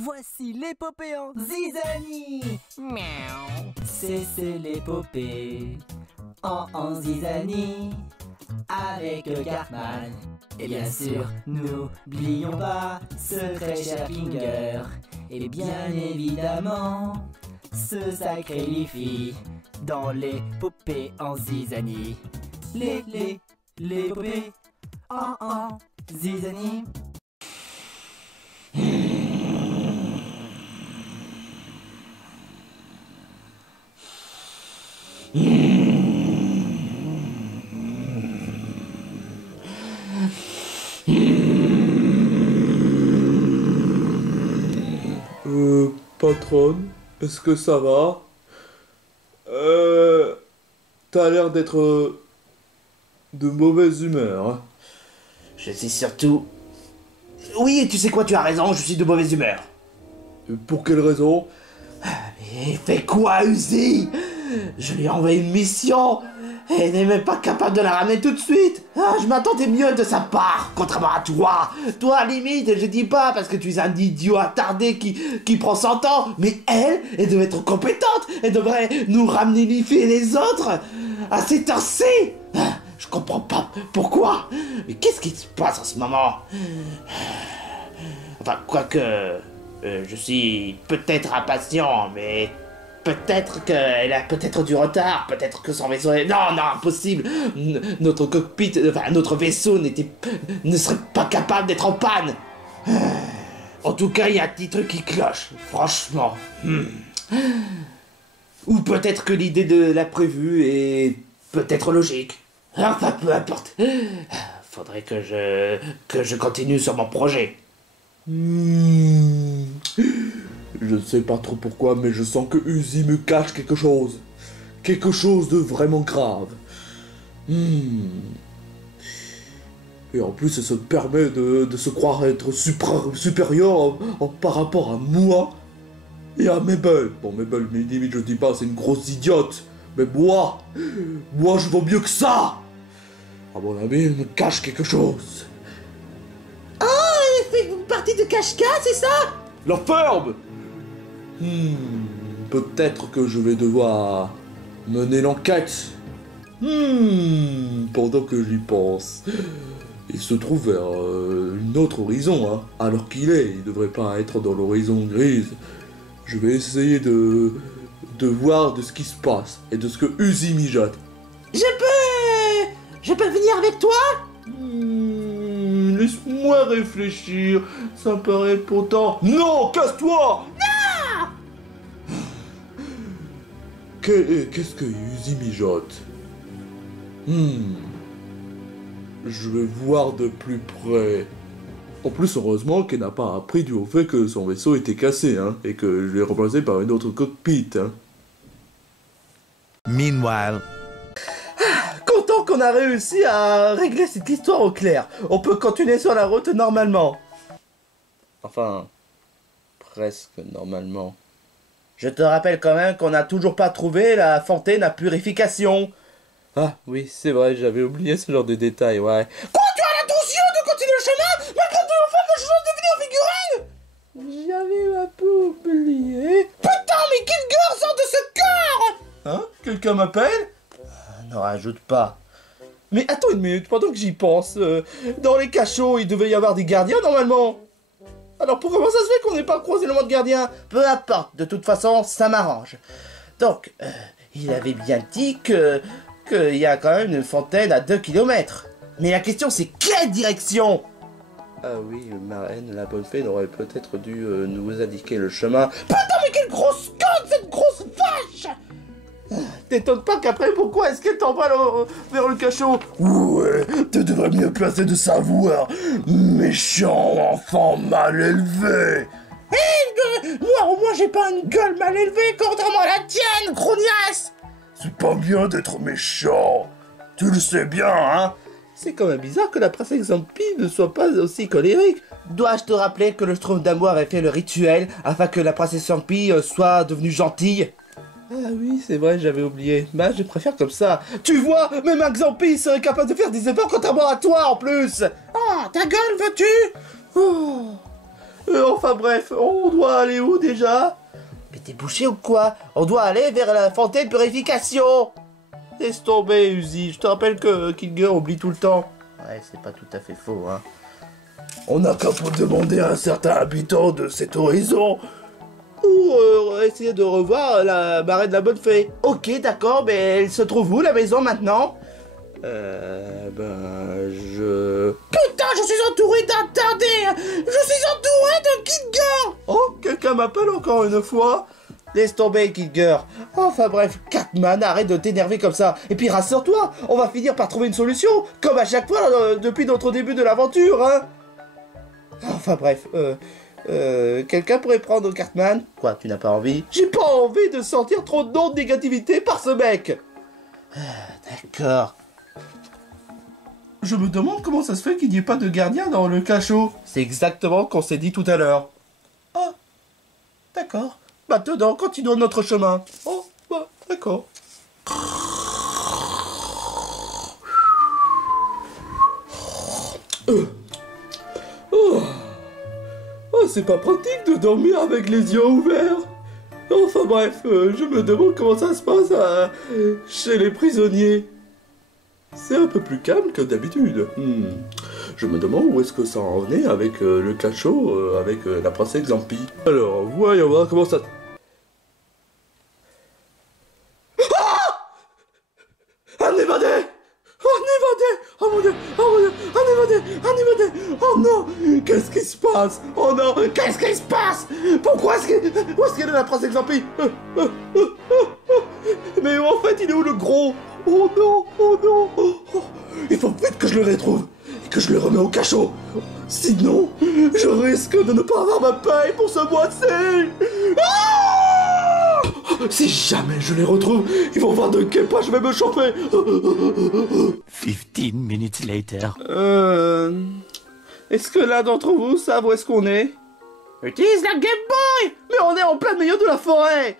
Voici l'épopée en zizanie. Miaou. C'est l'épopée en zizanie avec Cartman. Et bien sûr, n'oublions pas ce très cher Finger. Et bien évidemment, ce sacré Liffy dans l'épopée en zizanie. L'épopée en zizanie. Patronne, est-ce que ça va? T'as l'air d'être de mauvaise humeur. Hein. Je suis surtout... Oui, tu sais quoi, tu as raison, je suis de mauvaise humeur. Pour quelle raison? Mais fais quoi, Uzi? Je lui ai envoyé une mission et elle n'est même pas capable de la ramener tout de suite. Ah, je m'attendais mieux de sa part, contrairement à toi. Toi, limite, je dis pas parce que tu es un idiot attardé qui prend son temps. Mais elle devait être compétente. Elle devrait nous ramener Liffy et les autres à cette heure-ci. Ah, je comprends pas pourquoi. Mais qu'est-ce qui se passe en ce moment? Enfin, quoique... je suis peut-être impatient, mais... Peut-être qu'elle a peut-être du retard, peut-être que son vaisseau est... Non, non, impossible. Notre cockpit, enfin notre vaisseau ne serait pas capable d'être en panne. En tout cas, il y a un petit truc qui cloche, franchement. Ou peut-être que l'idée de l'imprévu est peut-être logique. Enfin, peu importe. Faudrait que je continue sur mon projet. Je ne sais pas trop pourquoi, mais je sens que Uzi me cache quelque chose. Quelque chose de vraiment grave. Et en plus, elle se permet de se croire être supérieur par rapport à moi et à Mabel. Bon, Mabel, mais limite, je dis pas, c'est une grosse idiote. Mais moi, je vaux mieux que ça. À mon avis, elle me cache quelque chose. Oh, elle fait une partie de cache-cache, c'est ça? La ferme! Peut-être que je vais devoir mener l'enquête. Pendant que j'y pense. Il se trouve vers une autre horizon, hein. Alors il devrait pas être dans l'horizon grise. Je vais essayer de voir de ce qui se passe et de ce que Uzi mijote. Je peux venir avec toi? Laisse-moi réfléchir, ça me paraît pourtant... Non, casse-toi! Qu'est-ce que Uzi mijote? Je vais voir de plus près. En plus, heureusement qu'elle n'a pas appris du fait que son vaisseau était cassé, hein, et que je l'ai remplacé par une autre cockpit, hein. Meanwhile. Content qu'on a réussi à régler cette histoire au clair. On peut continuer sur la route normalement. Enfin, presque normalement. Je te rappelle quand même qu'on n'a toujours pas trouvé la fontaine à purification. Ah, oui, c'est vrai, j'avais oublié ce genre de détails, ouais. Quoi, tu as l'intention de continuer le chemin malgré tout le fait que je sois devenu en figurine? J'avais un peu oublié. Putain, mais Kilgore sort de ce corps! Hein? Quelqu'un m'appelle? Ne rajoute pas. Mais attends une minute, pendant que j'y pense, dans les cachots, il devait y avoir des gardiens normalement. Alors comment ça se fait qu'on n'ait pas croisé le mot de gardien? Peu importe, de toute façon, ça m'arrange. Donc, il avait bien dit qu'il y a quand même une fontaine à 2 km. Mais la question c'est quelle direction? Ah oui, Marraine, la bonne fée aurait peut-être dû nous indiquer le chemin. Putain, mais quelle grosse conne, cette grosse vache! T'étonnes pas qu'après, pourquoi est-ce qu'elle t'envoie vers le cachot? Ouais, tu devrais mieux classer de savoir, méchant enfant mal élevé. Moi, au moins, j'ai pas une gueule mal élevée, contrairement à la tienne, grognasse. C'est pas bien d'être méchant. Tu le sais bien, hein? C'est quand même bizarre que la princesse Zampi ne soit pas aussi colérique. Dois-je te rappeler que le Schtroumpf d'amour avait fait le rituel afin que la princesse Zampi soit devenue gentille? Ah oui, c'est vrai, j'avais oublié. Bah, je préfère comme ça. Tu vois, même un Xampi serait capable de faire des efforts contrairement à toi, en plus. Oh, ta gueule, veux-tu? Oh. Enfin bref, on doit aller où déjà? Mais t'es bouché ou quoi? On doit aller vers la fontaine de purification. Laisse tomber, Uzi. Je te rappelle que Kilger oublie tout le temps. Ouais, c'est pas tout à fait faux, hein. On n'a qu'à demander à un certain habitant de cet horizon. Ou essayer de revoir la marée de la bonne fée. Ok, d'accord, mais elle se trouve où, la maison, maintenant? Putain, je suis entouré d'attardés. Je suis entouré de Kilger. Oh, quelqu'un m'appelle encore une fois. Laisse tomber, Kilger. Enfin bref, Cartman, arrête de t'énerver comme ça. Et puis rassure-toi, on va finir par trouver une solution, comme à chaque fois depuis notre début de l'aventure, hein. Enfin bref, quelqu'un pourrait prendre Cartman? Quoi, tu n'as pas envie? J'ai pas envie de sentir trop de négativité par ce mec. D'accord. Je me demande comment ça se fait qu'il n'y ait pas de gardien dans le cachot. C'est exactement ce qu'on s'est dit tout à l'heure. Ah, d'accord. Maintenant, continuons notre chemin. Oh, bah, d'accord. Oh, c'est pas pratique de dormir avec les yeux ouverts. Enfin bref, je me demande comment ça se passe chez les prisonniers. C'est un peu plus calme que d'habitude. Je me demande où est-ce que ça en est avec le cachot, avec la princesse Zampi. Alors, voyons voir comment ça... Un évadé! Un évadé! Oh mon dieu! Oh mon dieu! Un évadé! Un évadé! Oh non! Qu'est-ce qui se passe? Oh non! Qu'est-ce qui se passe? Pourquoi est-ce que... Où est-ce qu'elle est la princesse Zampi? Mais en fait, il est où le gros? Oh non! Oh non! Oh, il faut vite que je le retrouve! Et que je le remets au cachot! Sinon, je risque de ne pas avoir ma paye pour ce mois-ci! Ah! Si jamais je les retrouve, ils vont voir de quel pas je vais me chauffer. 15 minutes later. Est-ce que l'un d'entre vous savent où est-ce qu'on est? Utilise la Game Boy! Mais on est en plein milieu de la forêt!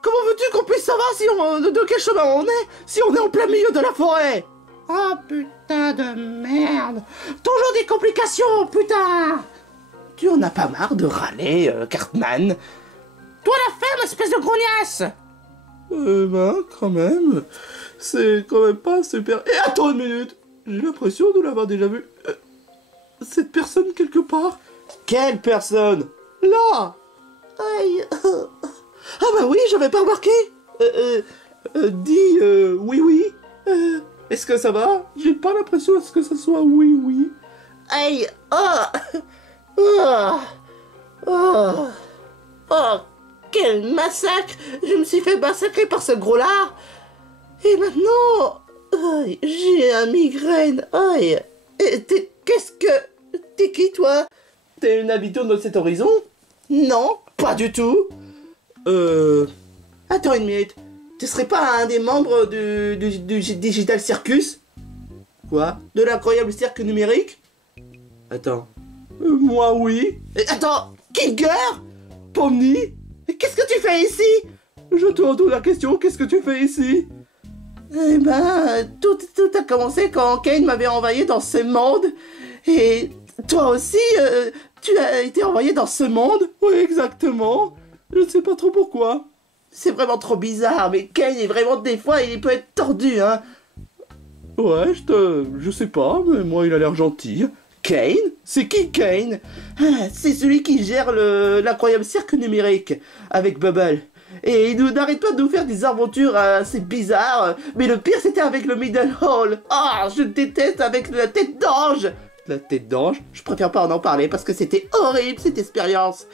Comment veux-tu qu'on puisse savoir si de quel chemin on est si on est en plein milieu de la forêt? Oh putain de merde! Toujours des complications, putain! Tu en as pas marre de râler, Cartman? Toi la ferme, espèce de grognasse! Quand même... C'est quand même pas super... Et attends une minute! J'ai l'impression de l'avoir déjà vu... cette personne quelque part... Quelle personne? Là! Aïe... Ah bah oui, j'avais pas remarqué! Oui. Est-ce que ça va? J'ai pas l'impression à ce que ça soit oui. Aïe! Oh! Quel massacre! Je me suis fait massacrer par ce gros-là! Et maintenant... j'ai un migraine! Aïe! Qu'est-ce que... T'es qui, toi? T'es une habitante de cet horizon? Non, pas du tout! Attends une minute. Tu serais pas un des membres du Digital Circus? Quoi? De l'incroyable cirque numérique? Attends. Moi, oui. Attends, Kilger? Pomni? Qu'est-ce que tu fais ici? Je te retourne la question, qu'est-ce que tu fais ici? Eh ben, tout a commencé quand Kane m'avait envoyé dans ce monde. Et toi aussi, tu as été envoyé dans ce monde? Oui, exactement. Je ne sais pas trop pourquoi. C'est vraiment trop bizarre, mais Kane est vraiment des fois, il peut être tordu, hein. Ouais, je sais pas, mais moi il a l'air gentil. Kane? C'est qui Kane? C'est celui qui gère l'incroyable cirque numérique avec Bubble. Et il n'arrête pas de nous faire des aventures assez bizarres. Mais le pire c'était avec le Middle Hall. Ah, je déteste avec la tête d'ange. La tête d'ange? Je préfère pas en parler parce que c'était horrible cette expérience.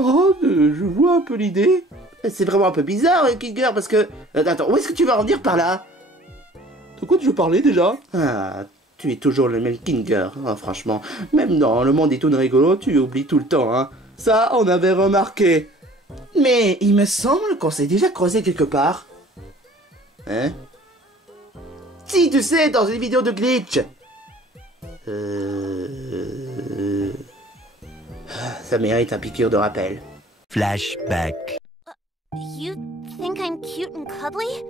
Oh, je vois un peu l'idée. C'est vraiment un peu bizarre, Kilger, parce que... Attends, où est-ce que tu vas en venir par là? De quoi tu veux parler, déjà? Ah, tu es toujours le même Kilger, hein, franchement. Même dans le monde des tout rigolo, tu oublies tout le temps, hein. Ça, on avait remarqué. Mais il me semble qu'on s'est déjà croisé quelque part. Hein? Si, tu sais, dans une vidéo de glitch. Ça mérite un piqûre de rappel. Flashback. You think I'm cute and cuddly?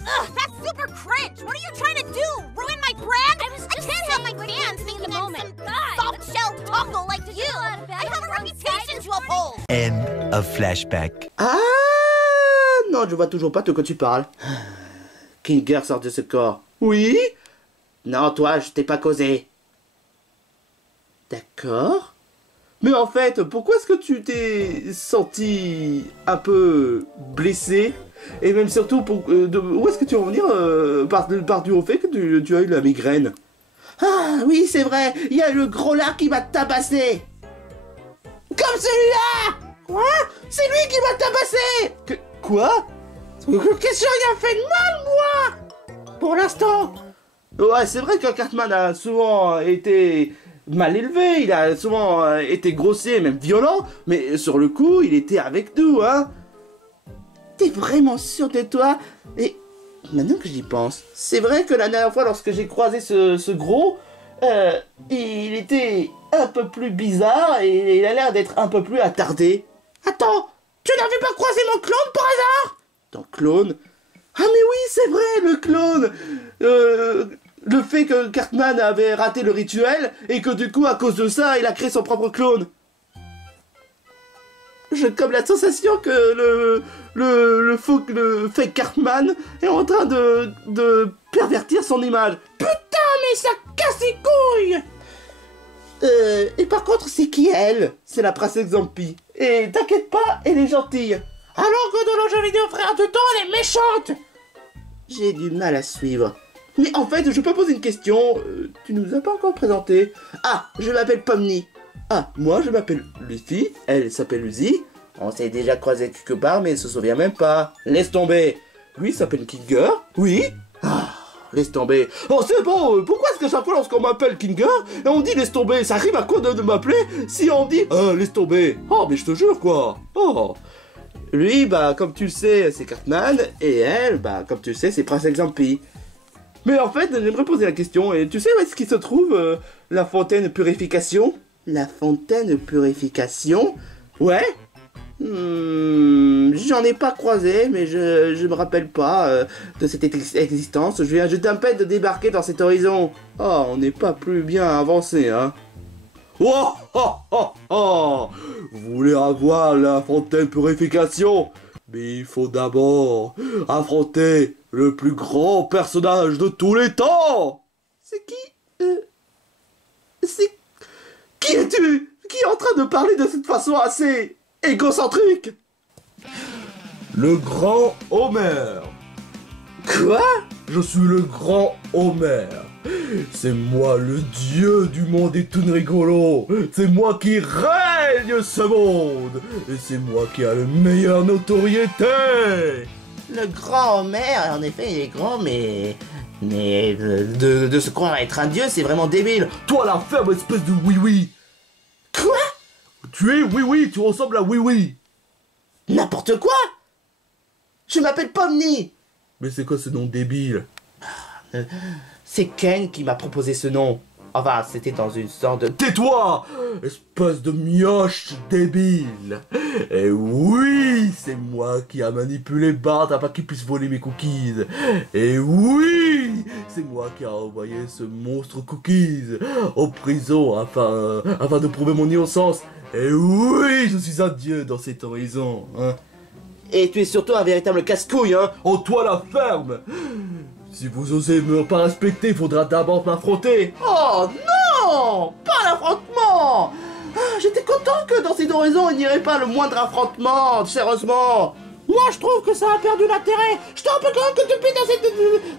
Ugh, that's super cringe! What are you trying to do? Ruin my brand? I can't have my fans thinking I'm some soft shell of flashback. Ah non, je vois toujours pas de quoi tu parles. Kinger sort de ce corps. Oui? Non, toi, je t'ai pas causé. D'accord. Mais en fait, pourquoi est-ce que tu t'es senti un peu blessé? Et même surtout, où est-ce que tu vas en venir par du au fait que tu as eu la migraine? Ah oui, c'est vrai, il y a le gros lard qui m'a tabassé. Comme celui-là. Quoi? C'est lui qui m'a tabassé. Quoi? Qu'est-ce que j'ai rien fait de mal, moi? Pour l'instant. Ouais, c'est vrai que Cartman a souvent été mal élevé, il a souvent été grossier, même violent, mais sur le coup, il était avec nous, hein. T'es vraiment sûr de toi? Et maintenant que j'y pense, c'est vrai que la dernière fois, lorsque j'ai croisé ce gros, il était un peu plus bizarre et il a l'air d'être un peu plus attardé. Attends, tu n'avais pas croisé mon clone par hasard? Ton clone? Ah mais oui, c'est vrai, le clone. Le fait que Cartman avait raté le rituel et que du coup, à cause de ça, il a créé son propre clone. J'ai comme la sensation que le fake Cartman est en train de pervertir son image. Putain, mais ça casse les couilles. Et par contre, c'est qui elle? C'est la princesse Zampi. Et t'inquiète pas, elle est gentille. Alors que dans le jeu vidéo, frère de temps, elle est méchante. J'ai du mal à suivre. Mais en fait, je peux poser une question. Tu nous as pas encore présenté. Ah, je m'appelle Pomni. Ah, moi je m'appelle Luffy. Elle s'appelle Lucy. On s'est déjà croisé quelque part, mais elle se souvient même pas. Laisse tomber. Lui s'appelle Kinger. Oui. Ah, laisse tomber. Oh, c'est bon. Pourquoi est-ce que chaque fois lorsqu'on m'appelle Kinger et on dit laisse tomber, ça arrive à quoi de m'appeler si on dit laisse tomber? Oh, mais je te jure quoi. Oh. Lui, bah, comme tu le sais, c'est Cartman. Et elle, bah, comme tu le sais, c'est Princesse Zampi. Mais en fait, j'aimerais poser la question, et tu sais où est-ce qu'il se trouve la fontaine purification? La fontaine purification? Ouais. J'en ai pas croisé, mais je me rappelle pas de cette existence. Je viens juste à peine de débarquer dans cet horizon. Oh, on n'est pas plus bien avancé, hein. Oh, oh, oh, oh. Vous voulez avoir la fontaine purification? Mais il faut d'abord affronter le plus grand personnage de tous les temps. C'est qui? C'est... Qui es-tu? Qui est en train de parler de cette façon assez égocentrique? Le grand Homer. Quoi? Je suis le grand Homer. C'est moi le dieu du monde des toons rigolos. C'est moi qui règne ce monde. Et c'est moi qui a le meilleure notoriété. Le grand Homer, en effet, il est grand, mais de se croire être un dieu, c'est vraiment débile. Toi, la ferme espèce de oui-oui. Quoi? Tu es oui-oui, tu ressembles à oui-oui. N'importe quoi. Je m'appelle Pomni. Mais c'est quoi ce nom débile? C'est Ken qui m'a proposé ce nom. Enfin, c'était dans une sorte de... Tais-toi! Espèce de mioche débile! Et oui, c'est moi qui a manipulé Bart afin qu'il puisse voler mes cookies. Et oui, c'est moi qui a envoyé ce monstre cookies en prison afin de prouver mon innocence. Et oui, je suis un dieu dans cet horizon, hein. Et tu es surtout un véritable casse-couille, hein. Oh, toi la ferme! Si vous osez me pas respecter, il faudra d'abord m'affronter. Oh non! Pas l'affrontement! J'étais content que dans cet horizon, il n'y aurait pas le moindre affrontement, sérieusement. Moi, je trouve que ça a perdu l'intérêt. Je t'en peux quand même que depuis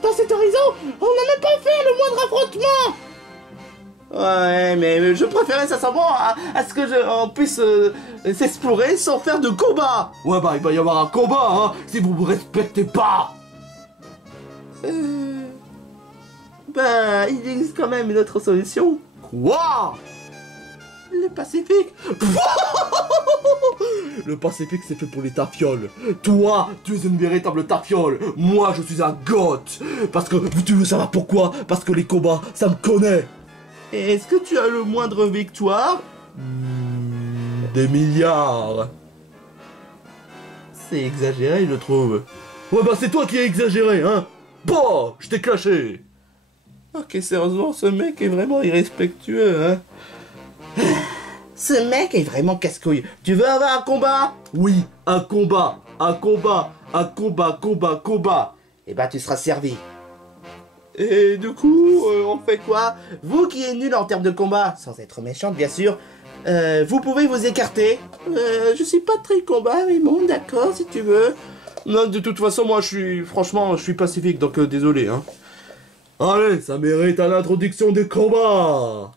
dans cet horizon, on n'a même pas fait le moindre affrontement. Ouais, mais je préférais sincèrement à ce que on puisse s'explorer sans faire de combat. Ouais, bah, il va y avoir un combat, hein, si vous me respectez pas. Bah, il existe quand même une autre solution. Quoi? Le Pacifique. Le Pacifique, c'est fait pour les tafioles. Toi, tu es une véritable tafiole. Moi, je suis un goth. Parce que, tu veux savoir pourquoi? Parce que les combats, ça me connaît. Est-ce que tu as le moindre victoire? Des milliards. C'est exagéré, je trouve. Ouais, bah c'est toi qui es exagéré, hein. Bon, je t'ai caché. Ok, sérieusement, ce mec est vraiment irrespectueux, hein. Ce mec est vraiment casse-couille. Tu veux avoir un combat? Oui, un combat, un combat, un combat, combat, combat. Eh ben, tu seras servi. Et du coup, on fait quoi? Vous qui êtes nul en termes de combat, sans être méchante bien sûr, vous pouvez vous écarter. Je suis pas très combat, mais bon, d'accord, si tu veux. Non, de toute façon, moi, franchement, je suis pacifique, donc désolé, hein. Allez, ça mérite à l'introduction des combats.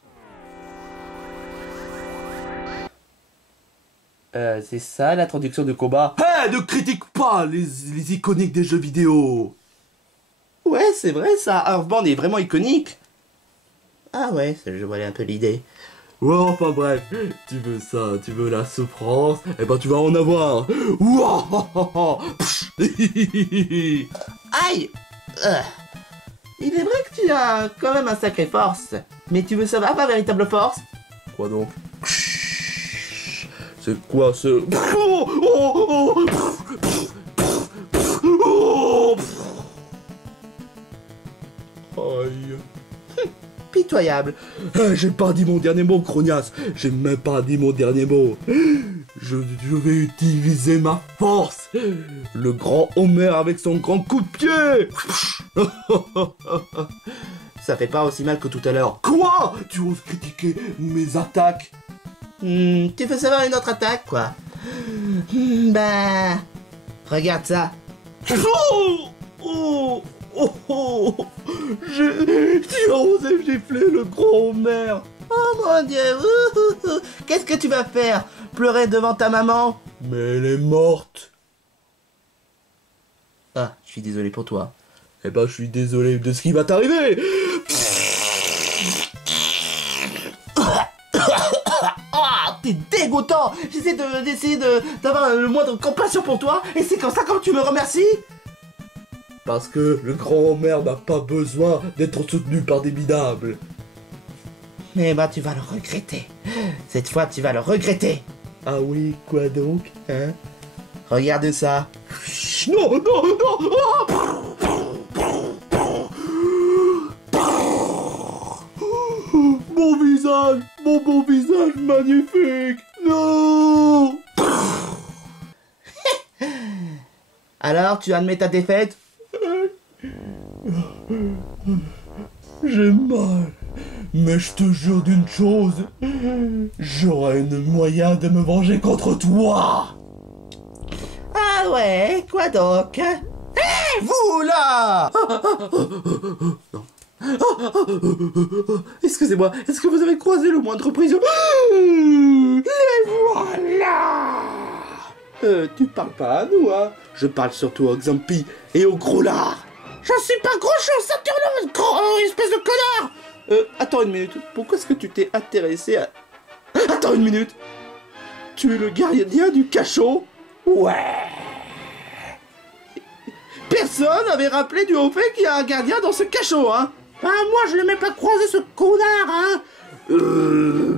C'est ça l'introduction de combat? Hé, ne critique pas les iconiques des jeux vidéo. Ouais, c'est vrai ça, Earthbound est vraiment iconique. Ah ouais, je vois un peu l'idée. Ouais, enfin bref, tu veux ça, tu veux la souffrance, eh ben tu vas en avoir. Ouah. Aïe! Il est vrai que tu as quand même un sacré force. Mais tu veux savoir ma véritable force? Quoi donc? C'est quoi ce... Aïe. Pitoyable. J'ai pas dit mon dernier mot, Cronias. J'ai même pas dit mon dernier mot. Je vais utiliser ma force. Le grand Homer avec son grand coup de pied. Ça fait pas aussi mal que tout à l'heure. Quoi? Tu oses critiquer mes attaques? Tu veux savoir une autre attaque, quoi? Bah... Regarde ça. Tu as osé gifler le grand Homer. Oh mon dieu. Qu'est-ce que tu vas faire? Pleurer devant ta maman? Mais elle est morte. Ah, je suis désolé pour toi. Eh ben, je suis désolé de ce qui va t'arriver. Ah, t'es dégoûtant. J'essaie d'essayer d'avoir le moindre compassion pour toi, et c'est comme ça que tu me remercies? Parce que le grand Homer n'a pas besoin d'être soutenu par des minables. Eh ben, tu vas le regretter. Cette fois, tu vas le regretter. Ah oui, quoi donc, hein? Regarde ça. Non, non, non. Mon visage, mon beau visage magnifique. Non. Alors, tu admets ta défaite? J'ai mal, mais je te jure d'une chose, j'aurai un moyen de me venger contre toi. Ah ouais, quoi donc? Hé, vous là! Excusez-moi, est-ce que vous avez croisé le moindre prisonnier? Les voilà! Tu parles pas à nous, hein? Je parle surtout aux Xampi et aux gros lard. Je suis pas grand-chose, Saturne, espèce de connard! Attends une minute, pourquoi est-ce que tu t'es intéressé à... Attends une minute! Tu es le gardien du cachot? Ouais! Personne n'avait rappelé du haut fait qu'il y a un gardien dans ce cachot, hein? Ah, moi je n'ai même pas croisé ce connard, hein?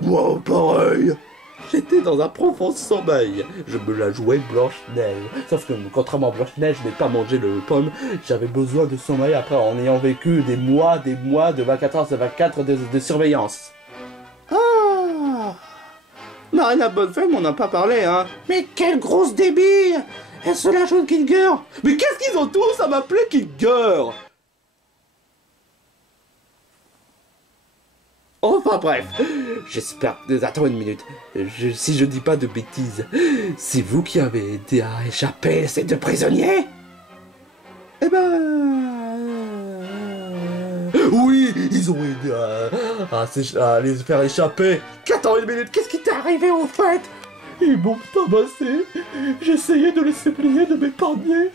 Moi pareil. J'étais dans un profond sommeil. Je me la jouais Blanche-Neige. Sauf que, contrairement à Blanche-Neige, je n'ai pas mangé le pomme. J'avais besoin de sommeil après en ayant vécu des mois de 24 heures sur 24 de surveillance. Ah! Marina Bonfemme, on n'a pas parlé, hein? Mais quelle grosse débile! Est-ce la jaune Kinger? Mais qu'est-ce qu'ils ont tous à m'appeler Kinger? Enfin bref, j'espère... Attends une minute, si je dis pas de bêtises, c'est vous qui avez aidé à échapper ces deux prisonniers? Eh ben... Oui, ils ont aidé à les faire échapper. Attends une minute, qu'est-ce qui t'est arrivé au fait? Ils m'ont tabassé. J'essayais de les supplier de m'épargner.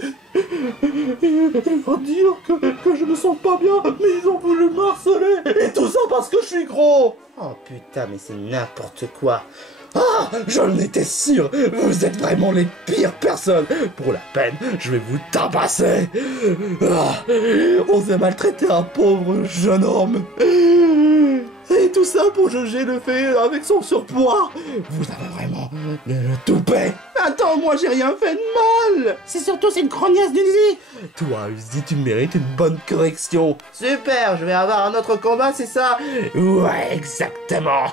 Ils vont dire que je me sens pas bien, mais ils ont voulu me harceler. Et tout ça parce que je suis gros. Oh putain, mais c'est n'importe quoi. Ah, j'en étais sûr. Vous êtes vraiment les pires personnes. Pour la peine, je vais vous tabasser. Ah, osez maltraiter un pauvre jeune homme. Et tout ça pour juger le fait avec son surpoids. Vous avez vraiment le toupet. Attends, moi j'ai rien fait de mal. C'est surtout cette grognasse d'Uzi. Toi, Uzi, tu mérites une bonne correction. Super, je vais avoir un autre combat, c'est ça? Ouais, exactement.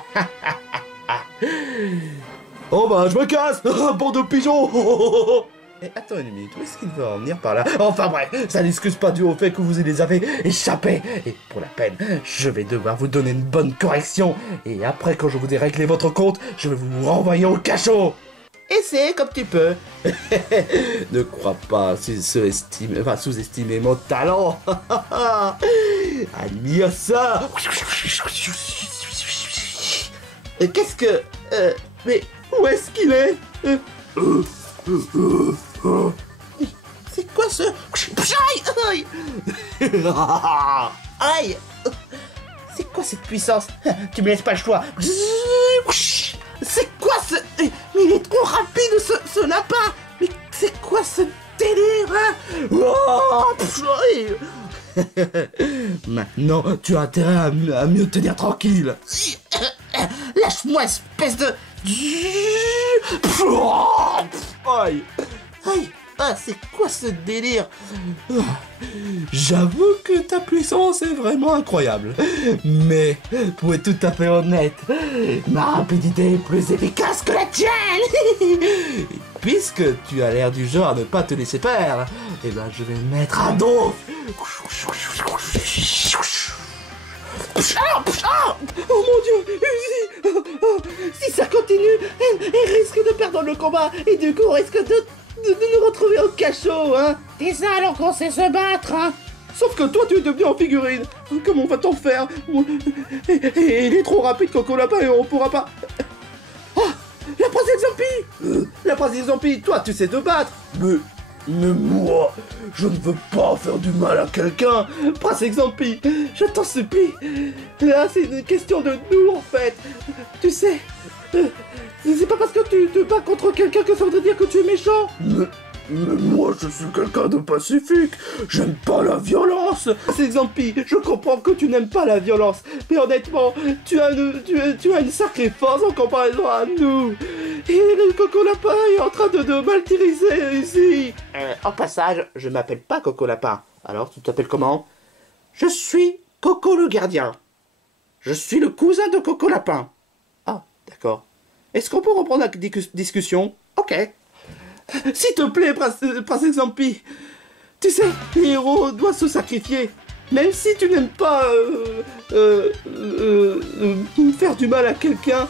Oh bah, je me casse. Bande de pigeons. Et attends une minute, où est-ce qu'il veut en venir par là? Enfin bref, ça n'excuse pas dû au fait que vous les avez échappés. Et pour la peine, je vais devoir vous donner une bonne correction. Et après, quand je vous ai réglé votre compte, je vais vous renvoyer au cachot. Essaye comme tu peux. Ne crois pas sous-estimer mon talent. Admire ça. Qu'est-ce que... mais où est-ce qu'il est, C'est quoi ce... Aïe. Aïe. C'est quoi cette puissance? Tu me laisses pas le choix. C'est quoi ce... Mais il est trop rapide ce lapin. Mais c'est quoi ce délire, Maintenant, tu as intérêt à mieux te tenir tranquille. Lâche-moi, espèce de... Aïe. Aïe. Ah, c'est quoi ce délire? J'avoue que ta puissance est vraiment incroyable. Mais, pour être tout à fait honnête, ma rapidité est plus efficace que la tienne. Puisque tu as l'air du genre à ne pas te laisser faire, eh ben je vais me mettre à dos. Oh mon Dieu, Uzi. Si ça continue, elle risque de perdre le combat et du coup on risque de nous retrouver au cachot, hein. T'es ça alors qu'on sait se battre, hein. Sauf que toi tu es devenu en figurine. Comment va-t-on faire? Et il est trop rapide, Coco Lapin, et on pourra pas... Oh, la princesse Zampi. La princesse Zampi, toi tu sais te battre. Mais moi, je ne veux pas faire du mal à quelqu'un. Princesse Zampi, je t'en supplie. Là c'est une question de nous en fait. Tu sais... c'est pas parce que tu te bats contre quelqu'un que ça voudrait dire que tu es méchant. Mais moi, je suis quelqu'un de pacifique. J'aime pas la violence. C'est Zampi, je comprends que tu n'aimes pas la violence. Mais honnêtement, tu as une sacrée force en comparaison à nous. Et le Coco Lapin est en train de maltiriser ici. En passage, je m'appelle pas Coco Lapin. Alors, tu t'appelles comment? Je suis Coco le gardien. Je suis le cousin de Coco Lapin. Ah, d'accord. Est-ce qu'on peut reprendre la discussion? Ok. S'il te plaît, princesse Zampi. Tu sais, les héros doivent se sacrifier. Même si tu n'aimes pas faire du mal à quelqu'un,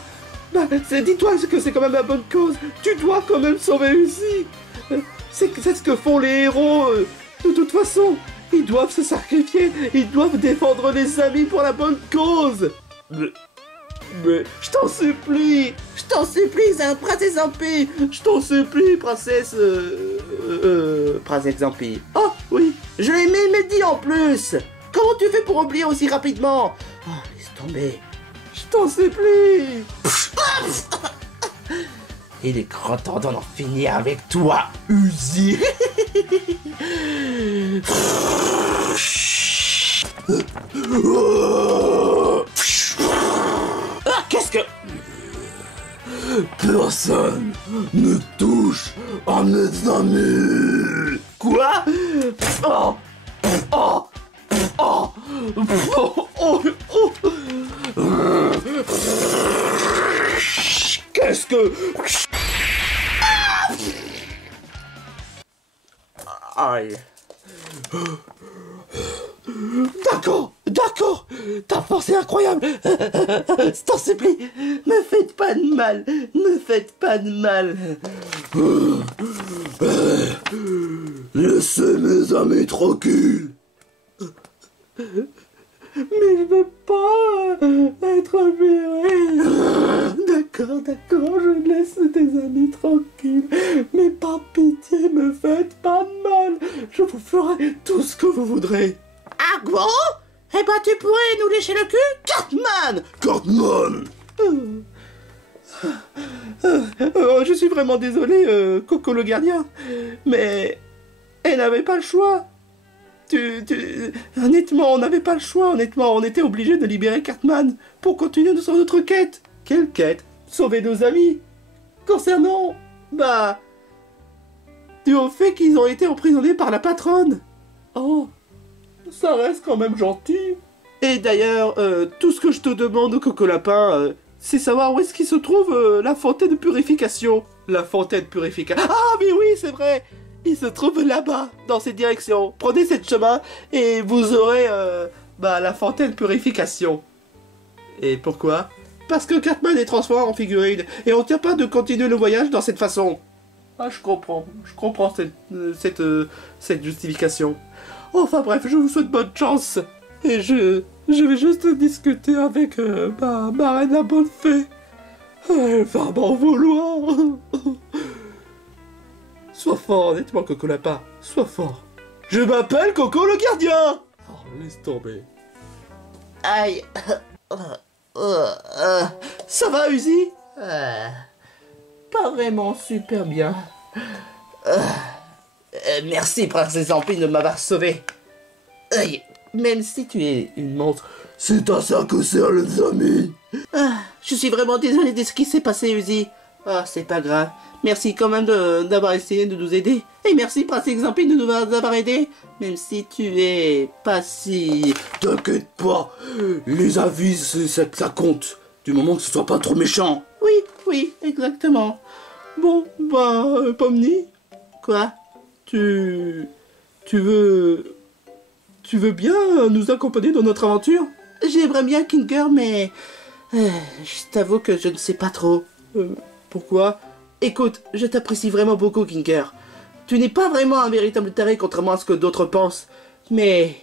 bah, dis-toi que c'est quand même la bonne cause. Tu dois quand même sauver Uzi. C'est ce que font les héros. De toute façon, ils doivent se sacrifier. Ils doivent défendre les amis pour la bonne cause. Mais je t'en supplie, princesse Zampi, je t'en supplie, princesse Zampi. Oh oui, je l'ai même dit en plus. Comment tu fais pour oublier aussi rapidement? Oh, laisse tomber. Je t'en supplie. Il est grand temps d'en finir avec toi, Uzi. Qu'est-ce que... Personne ne touche à mes amis. Quoi? Oh. Oh. Oh. Oh. Oh. Qu'est-ce que... Aïe. D'accord, ta force est incroyable. S'il te plaît, me faites pas de mal, Laissez mes amis tranquilles. Mais je veux pas être viré. D'accord, je laisse tes amis tranquilles. Mais par pitié, me faites pas de mal. Je vous ferai tout ce que vous voudrez. Ah bon? Eh ben tu pourrais nous lécher le cul, Cartman. Je suis vraiment désolé, Coco le gardien. Mais elle n'avait pas le choix. Honnêtement, on n'avait pas le choix, honnêtement. On était obligé de libérer Cartman pour continuer sur notre quête. Quelle quête? Sauver nos amis. Concernant, dû au fait qu'ils ont été emprisonnés par la patronne. Oh, ça reste quand même gentil. Et d'ailleurs, tout ce que je te demande, Coco Lapin, c'est savoir où est-ce qu'il se trouve la fontaine de purification. La fontaine purification. Ah, mais oui, c'est vrai. Il se trouve là-bas, dans cette direction. Prenez cette chemin et vous aurez la fontaine purification. Et pourquoi? Parce que Cartman est transformé en figurine et on ne tient pas de continuer le voyage dans cette façon. Ah, je comprends cette justification. Enfin bref, je vous souhaite bonne chance. Et je vais juste discuter avec ma reine la bonne fée. Elle va m'en vouloir. Sois fort, honnêtement, Coco Lapin. Sois fort. Je m'appelle Coco le gardien. Oh, laisse tomber. Aïe. Ça va, Uzi? Pas vraiment super bien. Merci, princesse Zampine, de m'avoir sauvé. Aïe. Même si tu es une monstre. C'est à ça que sert les amis. Je suis vraiment désolé de ce qui s'est passé, Uzi. Ah, c'est pas grave. Merci quand même d'avoir essayé de nous aider. Et merci, princesse Zampine, de nous avoir aidés. Même si tu es pas si... T'inquiète pas, les avis, ça compte. Du moment que ce soit pas trop méchant. Oui, exactement. Bon, Pomni. Quoi? Tu veux bien nous accompagner dans notre aventure? J'aimerais bien, Kinger, mais... je t'avoue que je ne sais pas trop. Pourquoi? Écoute, je t'apprécie vraiment beaucoup, Kinger. Tu n'es pas vraiment un véritable taré, contrairement à ce que d'autres pensent. Mais...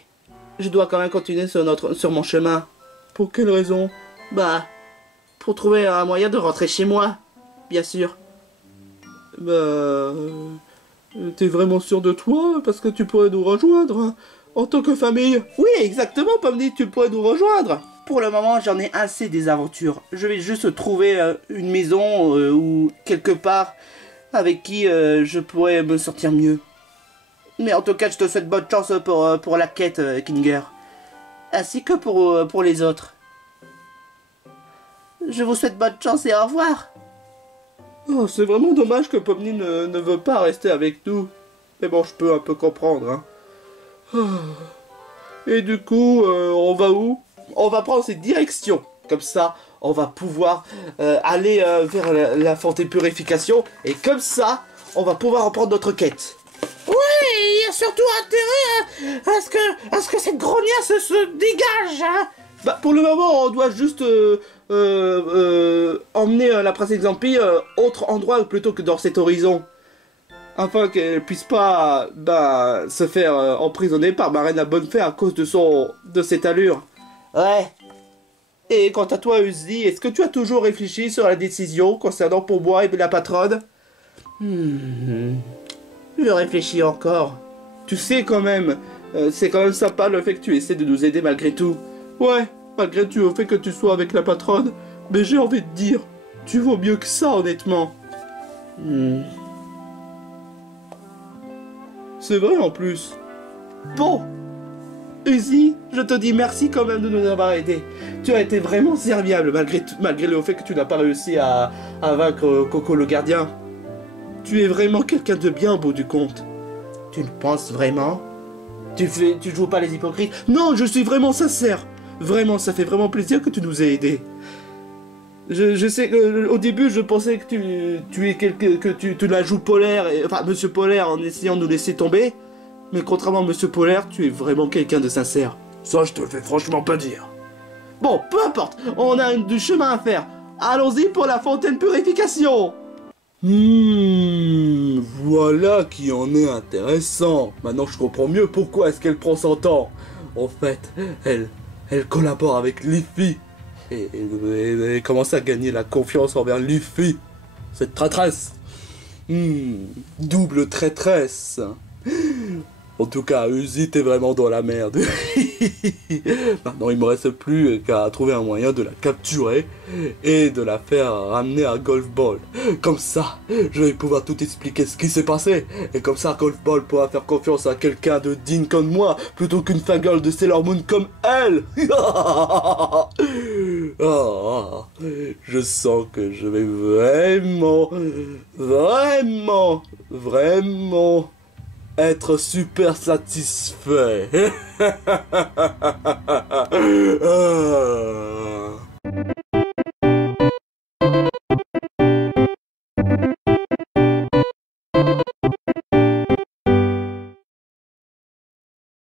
je dois quand même continuer sur mon chemin. Pour quelle raison? Pour trouver un moyen de rentrer chez moi. Bien sûr. T'es vraiment sûr de toi? Parce que tu pourrais nous rejoindre, hein, en tant que famille. Oui, exactement, Pomni, tu pourrais nous rejoindre. Pour le moment, j'en ai assez des aventures. Je vais juste trouver une maison ou quelque part avec qui je pourrais me sentir mieux. Mais en tout cas, je te souhaite bonne chance pour la quête, Kinger. Ainsi que pour les autres. Je vous souhaite bonne chance et au revoir. Oh, c'est vraiment dommage que Pomni ne veut pas rester avec nous. Mais bon, je peux un peu comprendre, hein. Et du coup, on va où? On va prendre cette direction. Comme ça, on va pouvoir aller vers la fontaine purification. Et comme ça, on va pouvoir reprendre notre quête. Oui, il y a surtout intérêt à ce que cette grognasse se dégage, hein. Pour le moment, on doit juste emmener la princesse Zampi autre endroit plutôt que dans cet horizon. Afin qu'elle puisse pas se faire emprisonner par ma reine la bonne fée à cause de cette allure. Ouais. Et quant à toi, Uzi, est-ce que tu as toujours réfléchi sur la décision concernant pour moi et la patronne? Je réfléchis encore. Tu sais quand même, c'est quand même sympa le fait que tu essaies de nous aider malgré tout. Ouais, malgré tout au fait que tu sois avec la patronne, mais j'ai envie de dire, tu vaux mieux que ça honnêtement. C'est vrai en plus. Bon, Uzi, je te dis merci quand même de nous avoir aidés. Tu as été vraiment serviable malgré le fait que tu n'as pas réussi à vaincre Coco le gardien. Tu es vraiment quelqu'un de bien au bout du compte. Tu le penses vraiment? Tu joues pas les hypocrites? Non, je suis vraiment sincère. Vraiment, ça fait vraiment plaisir que tu nous aies aidés. Je sais qu'au début, je pensais que tu la joues Polaire, enfin Monsieur Polaire, en essayant de nous laisser tomber. Mais contrairement à Monsieur Polaire, tu es vraiment quelqu'un de sincère. Ça, je te le fais franchement pas dire. Bon, peu importe, on a du chemin à faire. Allons-y pour la fontaine purification. Voilà qui en est intéressant. Maintenant, je comprends mieux pourquoi est-ce qu'elle prend son temps. En fait, elle collabore avec Luffy. Et elle commence à gagner la confiance envers Luffy. Cette traîtresse. Double traîtresse. En tout cas, Uzi, t'es vraiment dans la merde. Maintenant, il me reste plus qu'à trouver un moyen de la capturer et de la faire ramener à Golf Ball. Comme ça, je vais pouvoir tout expliquer ce qui s'est passé. Et comme ça, Golf Ball pourra faire confiance à quelqu'un de digne comme moi, plutôt qu'une fangirl de Sailor Moon comme elle. Je sens que je vais vraiment être super satisfait.